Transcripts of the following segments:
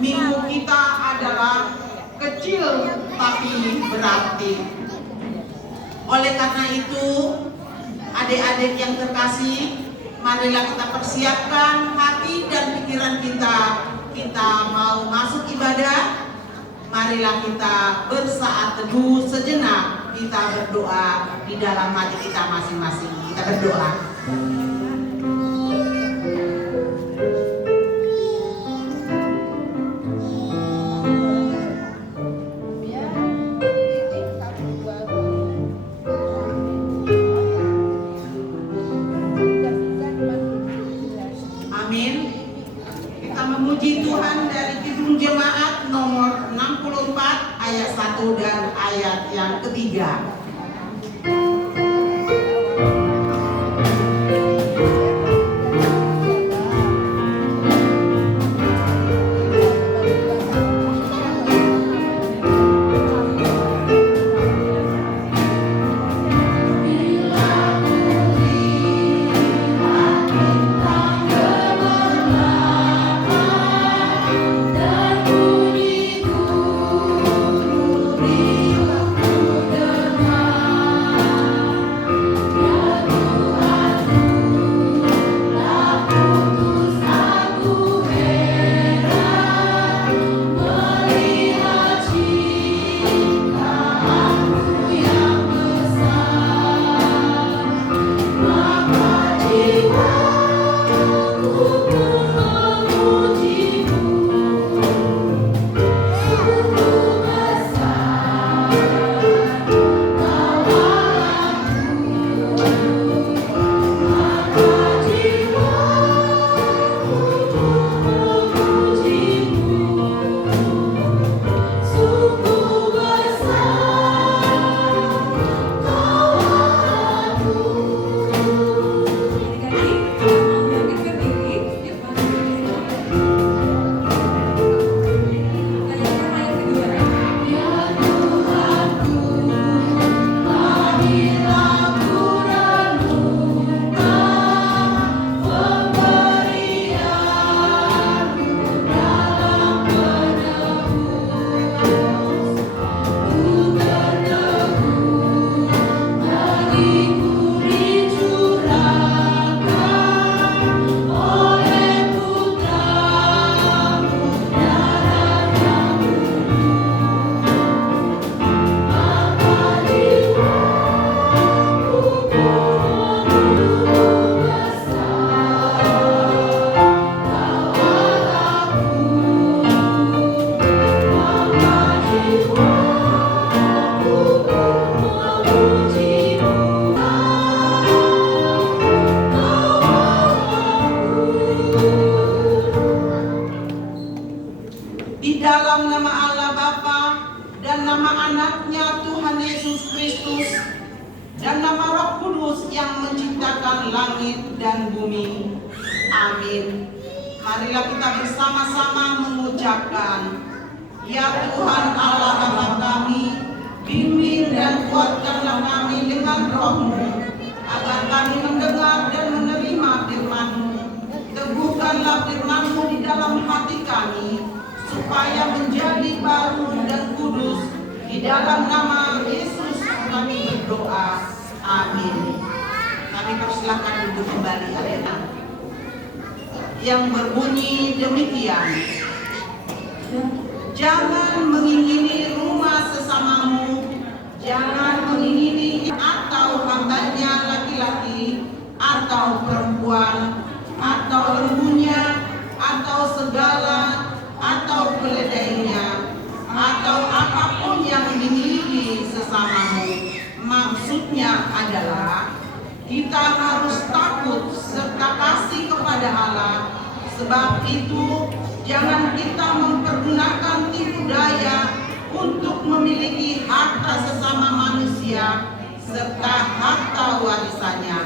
Minggu kita adalah kecil tapi berarti. Oleh karena itu, adik-adik yang terkasih, marilah kita persiapkan hati dan pikiran kita. Kita mau masuk ibadah, marilah kita bersaat teduh sejenak. Kita berdoa di dalam hati kita masing-masing. Kita berdoa. Memuji Tuhan dari Kidung Jemaat nomor 64 ayat 1 dan ayat yang ketiga. Marilah kita bersama-sama mengucapkan, ya Tuhan Allah Bapa kami, bimbing dan kuatkanlah kami dengan Roh-Mu, agar kami mendengar dan menerima firman-Mu. Teguhkanlah firman-Mu di dalam hati kami, supaya menjadi baru dan kudus. Di dalam nama Yesus kami berdoa. Amin. Kami persilahkan duduk kembali, Arena. Yang berbunyi demikian, jangan mengingini rumah sesamamu, jangan mengingini atau hambanya laki-laki atau perempuan atau lembunya atau segala atau keledainya atau apapun yang dimiliki sesamamu. Maksudnya adalah kita harus takut serta kasih kepada Allah. Sebab itu, jangan kita mempergunakan tipu daya untuk memiliki harta sesama manusia serta harta warisannya.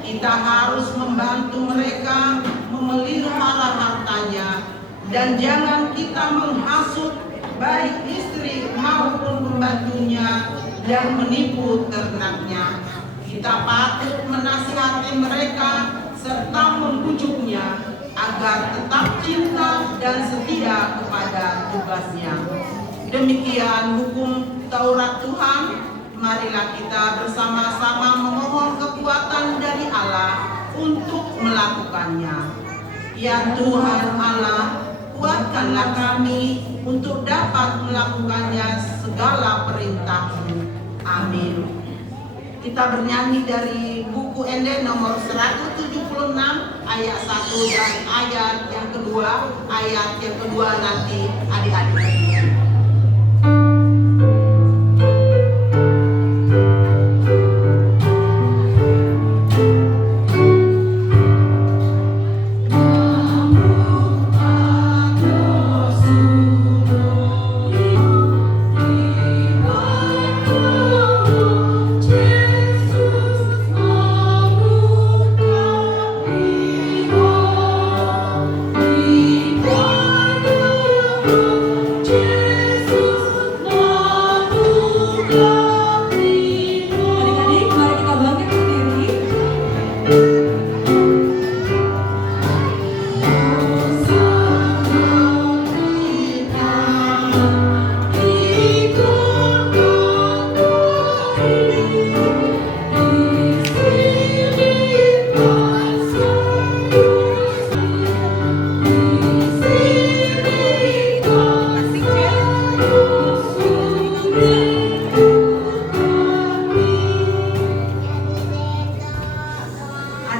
Kita harus membantu mereka memelihara hartanya, dan jangan kita menghasut baik istri maupun pembantunya dan menipu ternaknya. Kita patut menasihati mereka serta membujuknya agar tetap cinta dan dan setia kepada tugasnya. Demikian hukum Taurat Tuhan. Marilah kita bersama-sama memohon kekuatan dari Allah untuk melakukannya. Ya Tuhan Allah, kuatkanlah kami untuk dapat melakukannya segala perintah-Mu. Amin. Kita bernyanyi dari buku Ende nomor 176 ayat 1 dan ayat yang kedua nanti adik-adik.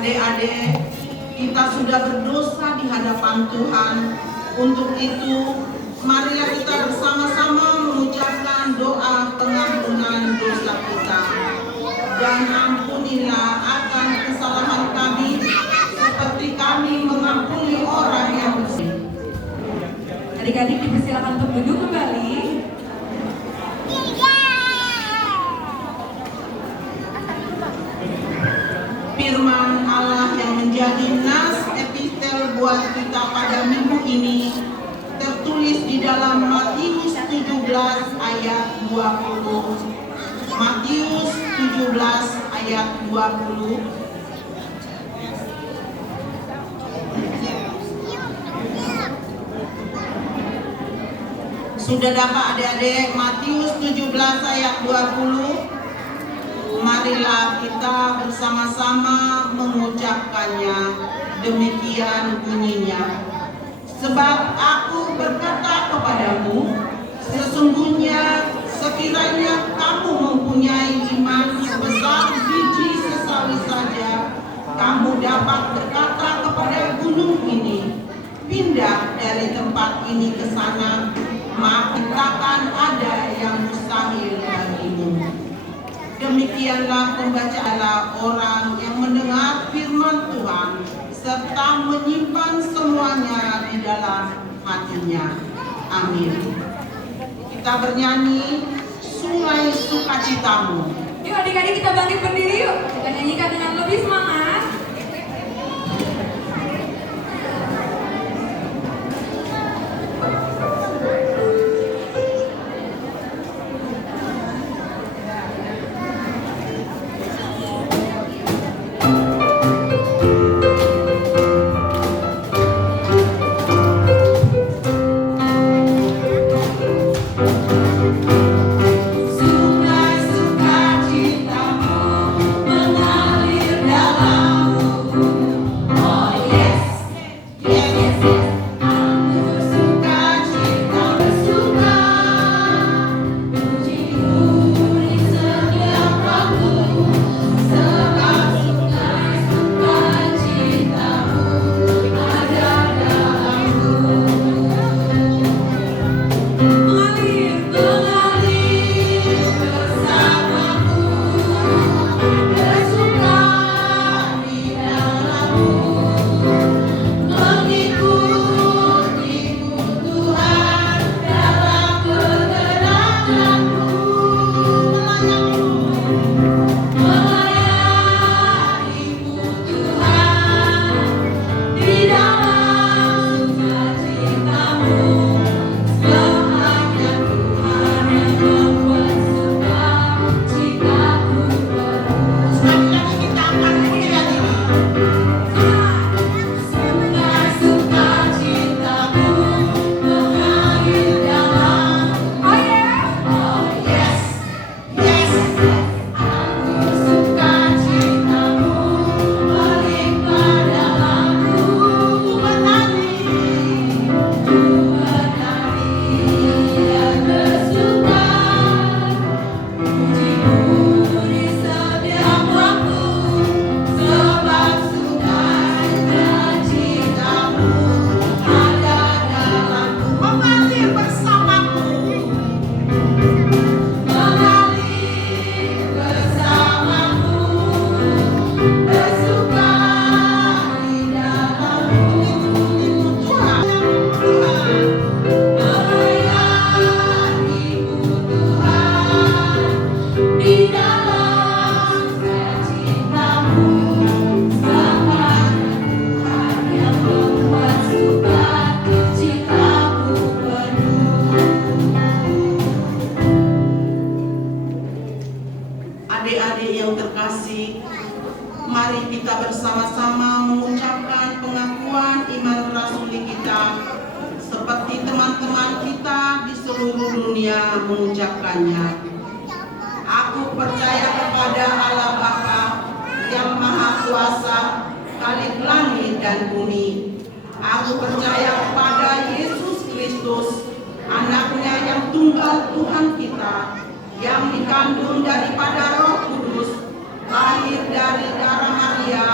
Adik-adik, kita sudah berdosa di hadapan Tuhan. Untuk itu, marilah kita bersama-sama mengucapkan doa pengampunan dosa kita. Dan ampunilah akan kesalahan kami, seperti kami mengampuni orang yang bersalah. Adik-adik dipersilakan untuk duduk kembali. Firman Allah yang menjadi nas epistel buat kita pada minggu ini tertulis di dalam Matius 17 ayat 20. Matius 17 ayat 20. Sudah dapat adik-adik Matius 17 ayat 20? Marilah kita bersama-sama mengucapkannya. Demikian bunyinya. Sebab aku berkata kepadamu, sesungguhnya sekiranya kamu mempunyai iman sebesar biji sesawi saja, kamu dapat berkata kepada gunung ini, pindah dari tempat ini ke sana, maka takkan ada yang mustahil bagimu. Demikianlah pembacaan orang yang mendengar firman Tuhan serta menyimpan semuanya di dalam hatinya. Amin. Kita bernyanyi Sungai Sukacitamu. Yuk adik-adik kita bangkit berdiri yuk. Kita nyanyikan dengan lebih semangat. Sungai sukacitamu mengalir dalam teman-teman kita di seluruh dunia mengucapkannya. Aku percaya kepada Allah Bapa yang Maha Kuasa, Khalik langit dan bumi. Aku percaya kepada Yesus Kristus, anaknya yang tunggal Tuhan kita, yang dikandung daripada Roh Kudus, lahir dari darah Maria,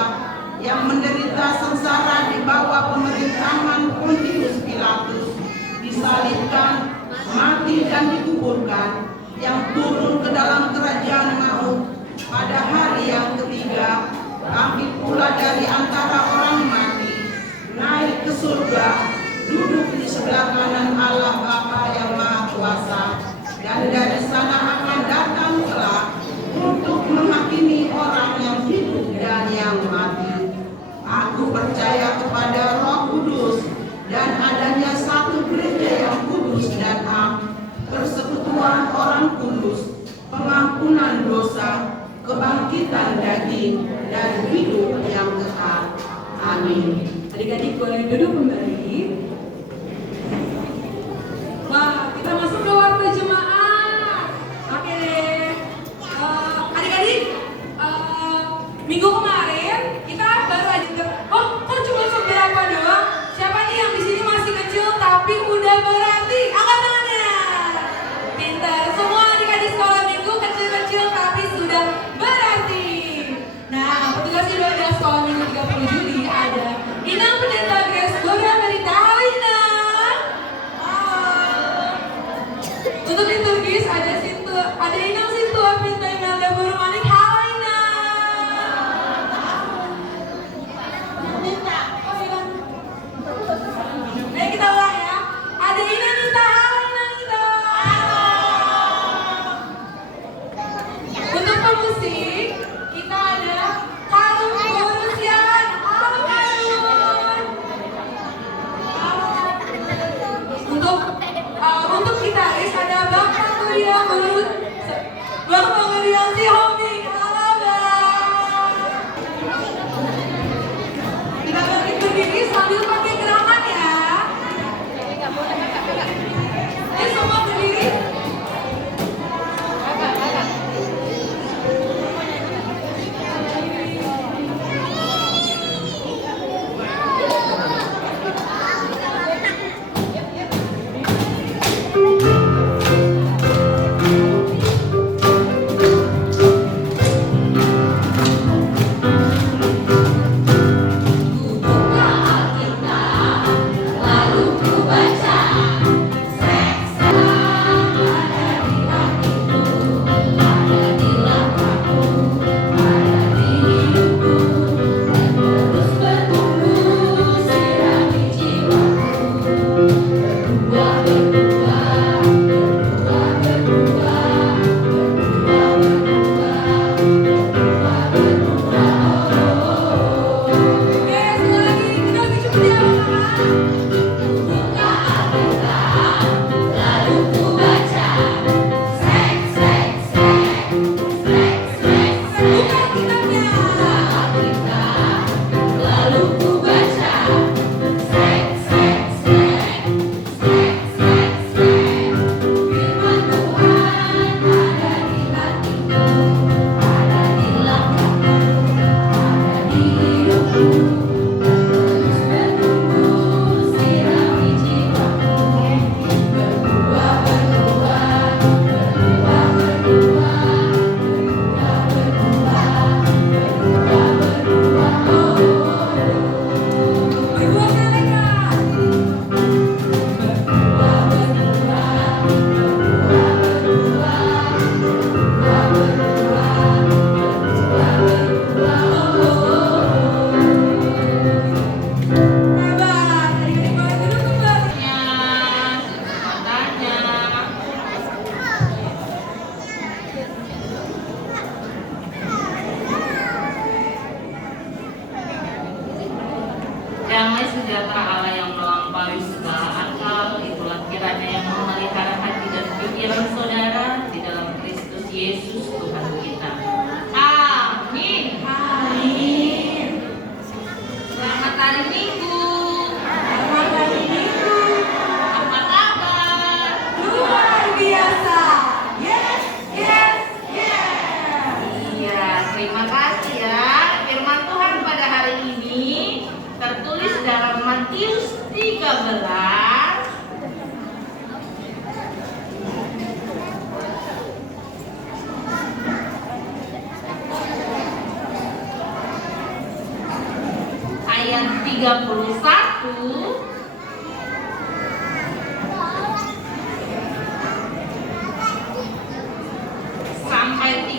yang menderita sengsara di bawah pemerintahan Pontius Pilatus, disalibkan, mati dan dikuburkan, yang turun ke dalam kerajaan maut pada hari yang ketiga, bangkit pula dari antara orang mati, naik ke surga, duduk di sebelah kanan Allah Bapa yang Maha Kuasa, dan dari sana akan datang kelak untuk menghakimi orang yang hidup dan yang mati. Aku percaya kepada Roh Kudus dan adanya satu gereja yang kudus dan am, persekutuan orang kudus, pengampunan dosa, kebangkitan daging, dan hidup yang kekal. Amin. Adik-adik boleh duduk kembali. Wah, kita masuk ke waktu jemaat. Oke deh. Adik-adik, minggu kemarin kita baru aja kok cuma seberapa doang? Siapa nih yang di sini masih kecil tapi udah berarti? Angkat tangannya. Pintar. Semua adik-adik sekolah minggu kecil-kecil tapi sudah berarti. Nah, petugas ibadah sekolah minggu 30 Juli ada Inang Pendeta Grace Gloria Merita Halina. Untuk liturgis ada Inang Sintu Apinta Imelda Buru Manik Halina. Kita ulang ya. Ada Ina Nita Halina Nita. Untuk pemusik kita ada Harun Borusian. Halo Harun. Untuk gitaris ada Bang Turia Burut, Bang Pangerian si Homi. Halo Bang. Kita bangkit berdiri sambil pakai gerakan ya. Ayo semua berdiri. Oke, sekali lagi kita lebih cepat ya, Mama.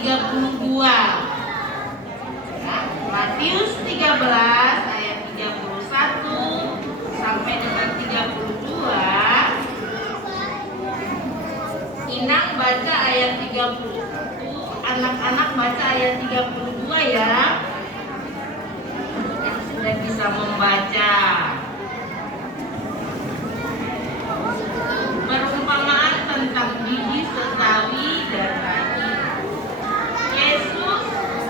32. Ya, Matius 13 ayat 31 sampai dengan 32. Inang baca ayat 30. Anak-anak baca ayat 32 ya. Yang sudah bisa membaca. Perumpamaan tentang biji sesawi dan ragi. Yesus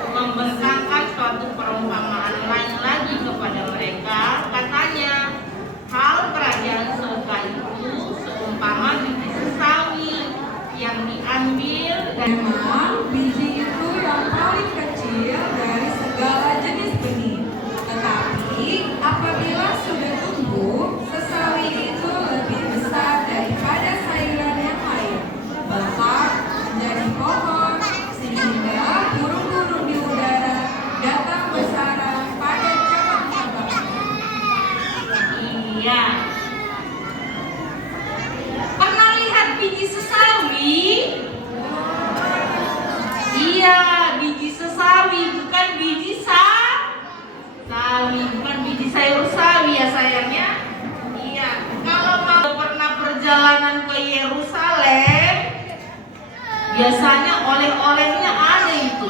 membentangkan suatu perumpamaan lain lagi kepada mereka. Katanya, hal kerajaan surga itu seumpama biji sesawi yang diambil dan Memang biji itu yang paling kecil dari segala jenis benih. Tetapi apabila sudah tumbuh, sesawi itu lebih besar daripada sayuran yang lain, bahkan menjadi pohon, sehingga burung-burung di udara datang bersarang pada cabang-cabangnya. iya. Pernah lihat biji sesawi? Iya, biji sesawi, bukan biji sawi, bukan biji sayur sawi ya sayangnya. Iya, kalau mau pernah perjalanan ke Yerusalem, biasanya oleh-olehnya ada itu.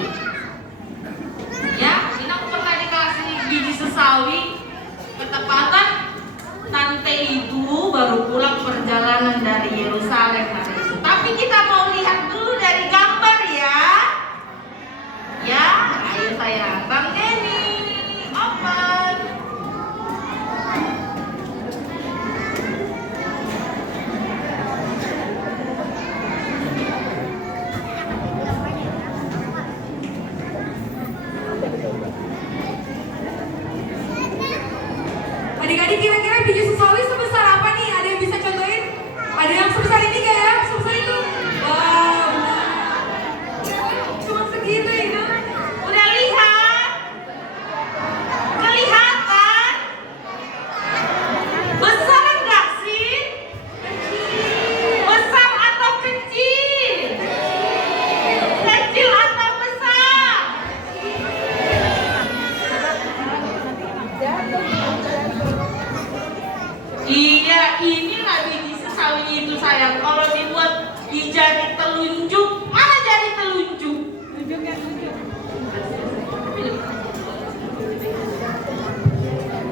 Ya, Ina pernah dikasih biji sesawi, ketepatan tante itu baru pulang perjalanan dari Yerusalem hari itu. Tapi kita mau lihat dulu dari gambar ya. Ya, ayo saya Bang Denny, open. Adik-adik kira-kira biji sesawi sebesar apa nih? Ada yang bisa contohin? Ada yang sebesar ini gak ya? Sebesar itu? Wow, benar. Cuma segitu ya. Udah lihat? Kelihatan? Besar enggak sih? Besar atau kecil? Kecil atau besar? Iya, inilah biji sesawi itu sayang. Kalau dibuat di jari telunjuk, mana jari telunjuk?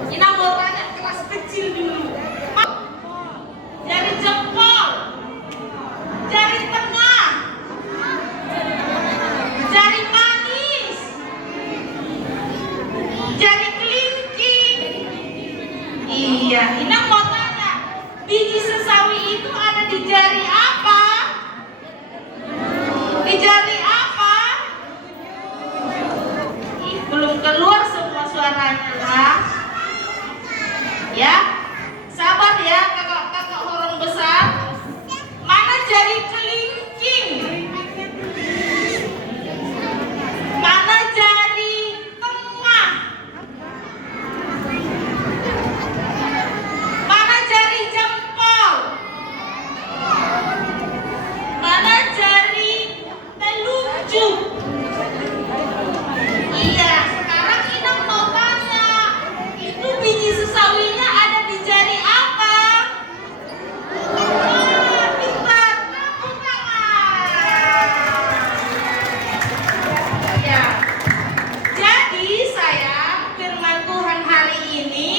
Ina mau tanya kelas kecil dulu. Jari jempol, jari tengah, jari manis, jari kelingking. Iya, Ina mau tanya, biji sesawi itu ada di jari apa? Di jari apa? Ih, belum keluar semua suaranya lah. Ya, sabar ya kakak-kakak orang besar. Mana jari kelingking? Mana jari tengah? Mana jari jempol? Mana jari telunjuk? Iya, sekarang Ina mau tanya, itu biji sesawinya ada di jari apa? Pintar, tepuk tangan. Ya, jadi sayang, firman Tuhan hari ini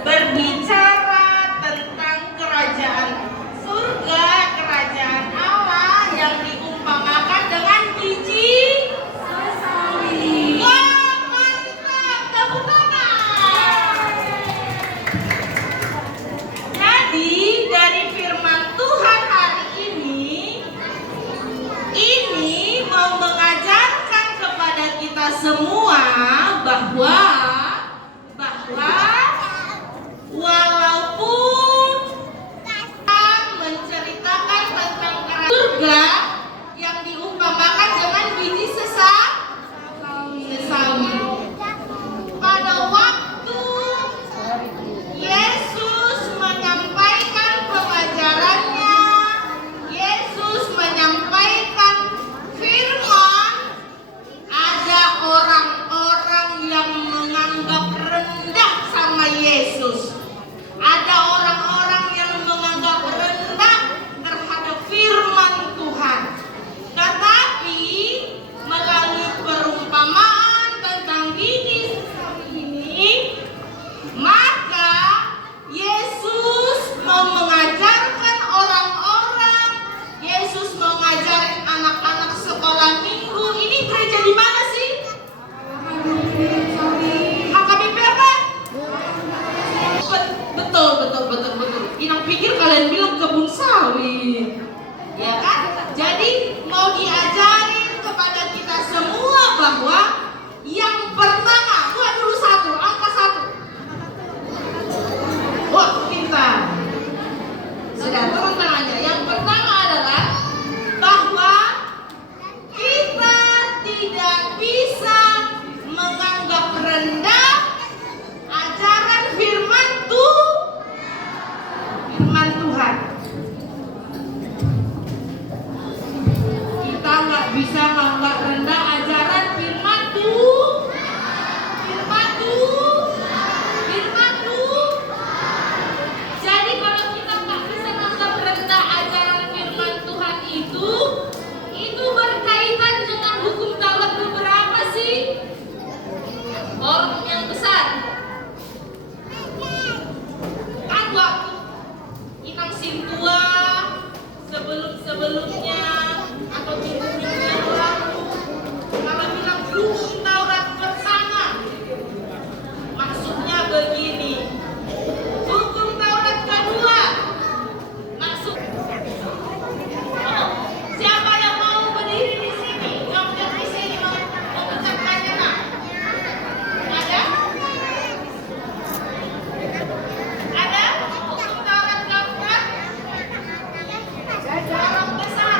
berbicara tentang kerajaan surga, kerajaan Allah yang diumpamakan dengan biji Sesawi. wah, mantap, tepuk tangan. Jadi dari firman Tuhan hari ini mau mengajarkan kepada kita semua bahwa walaupun kita menceritakan tentang kerajaan surga yang diumpamakan dengan biji sesawi. Pada waktu Yesus menyampaikan pengajarannya, Yesus menyampaikan firman Inang pikir kalian bilang kebun sawit. Ya kan? Jadi mau diajarin kepada kita semua bahwa yang pertama, buat dulu satu, angka satu. Wah, pintar. Sudah, turun tangannya. Yang pertama adalah bahwa kita tidak bisa menganggap rendah ajaran firman Tuhan. Kita nggak bisa menganggap rendah ajaran firman Tuhan. Jadi kalau kita nggak bisa menganggap rendah ajaran firman Tuhan itu berkaitan dengan hukum Taurat beberapa sih? Orang yang besar. Kan waktu Inang Sintua sebelumnya atau minggu yang lalu kalau bilang hukum Taurat pertama, maksudnya begini. Hukum Taurat kedua, maksud. Oh, siapa yang mau berdiri di sini? Yang di sini mau mengucapkannya, Nak? Ada? Ada? Hukum Taurat keempat? Orang besar,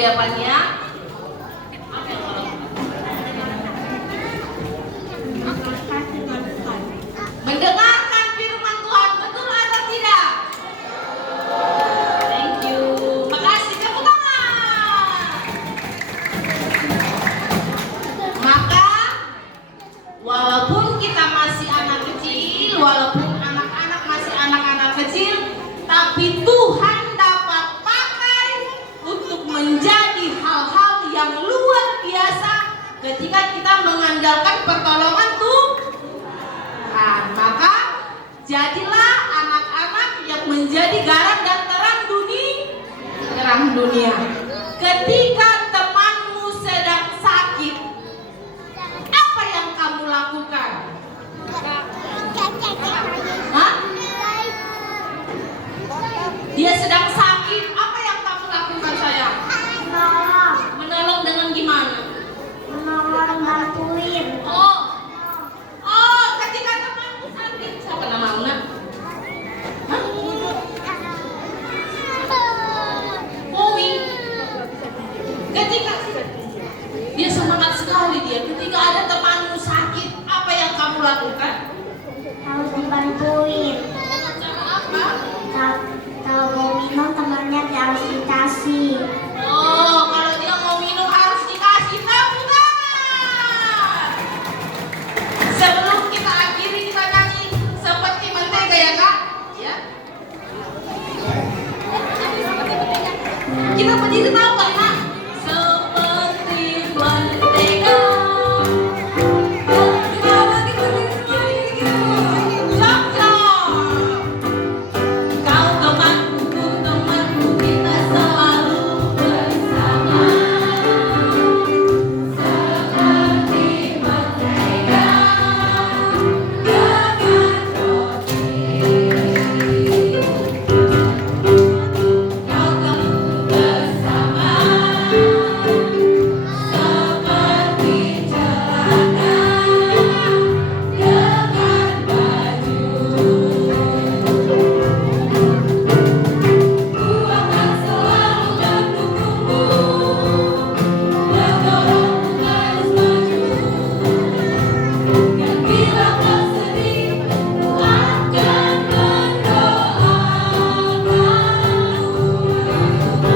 jawabannya? Mendengarkan firman Tuhan, betul atau tidak? Thank you. Makasih, tepuk tangan. Maka walaupun kita masih anak kecil, walaupun anak-anak masih anak-anak kecil, tapi Tuhan dapat pakai untuk menjadi hal-hal yang luar biasa ketika kita mengandalkan pertolongan Tuhan. Maka jadilah anak-anak yang menjadi garam dan terang dunia. Ketika